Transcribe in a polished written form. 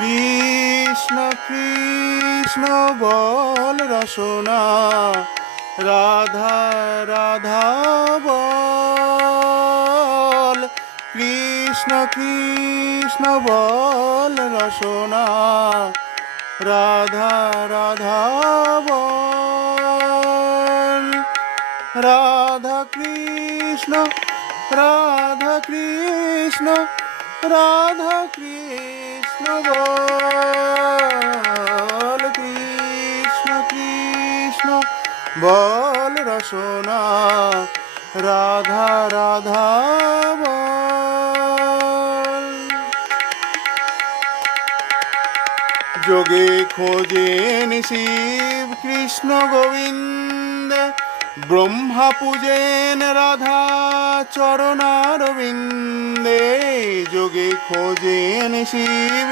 কৃষ্ণ কৃষ্ণ বল রসনা, রাধা রাধা বল। কৃষ্ণ কৃষ্ণ বল রসনা, রাধা রাধা বল। রাধা কৃষ্ণ রাধা কৃষ্ণ রাধা কৃষ্ণ বল। কৃষ্ণ কৃষ্ণ বল রসনা, রাধা রাধা বল। যোগে খোঁজেন শিব কৃষ্ণ গোবিন্দ, ব্রহ্মা পূজেন রাধা চরণারবিন্দে। যোগে খোঁজেন শিব